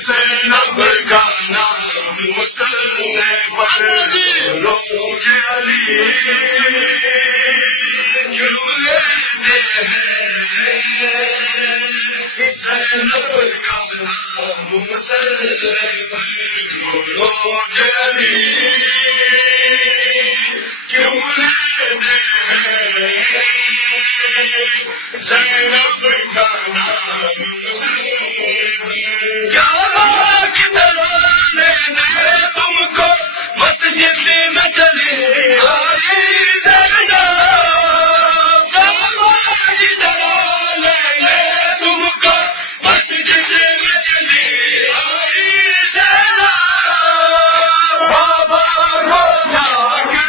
زینب کا نام مسلح پر روگ علی کیوں لیتے ہیں؟ زینب کا نام مسلح پر روگ علی کیوں لیتے ہیں؟ زینب کا نام مسلح کیا تم کو مسجد میں چلی آئی زینب تم کو مسجد میں چلی آئی زینب بابا کو جا کے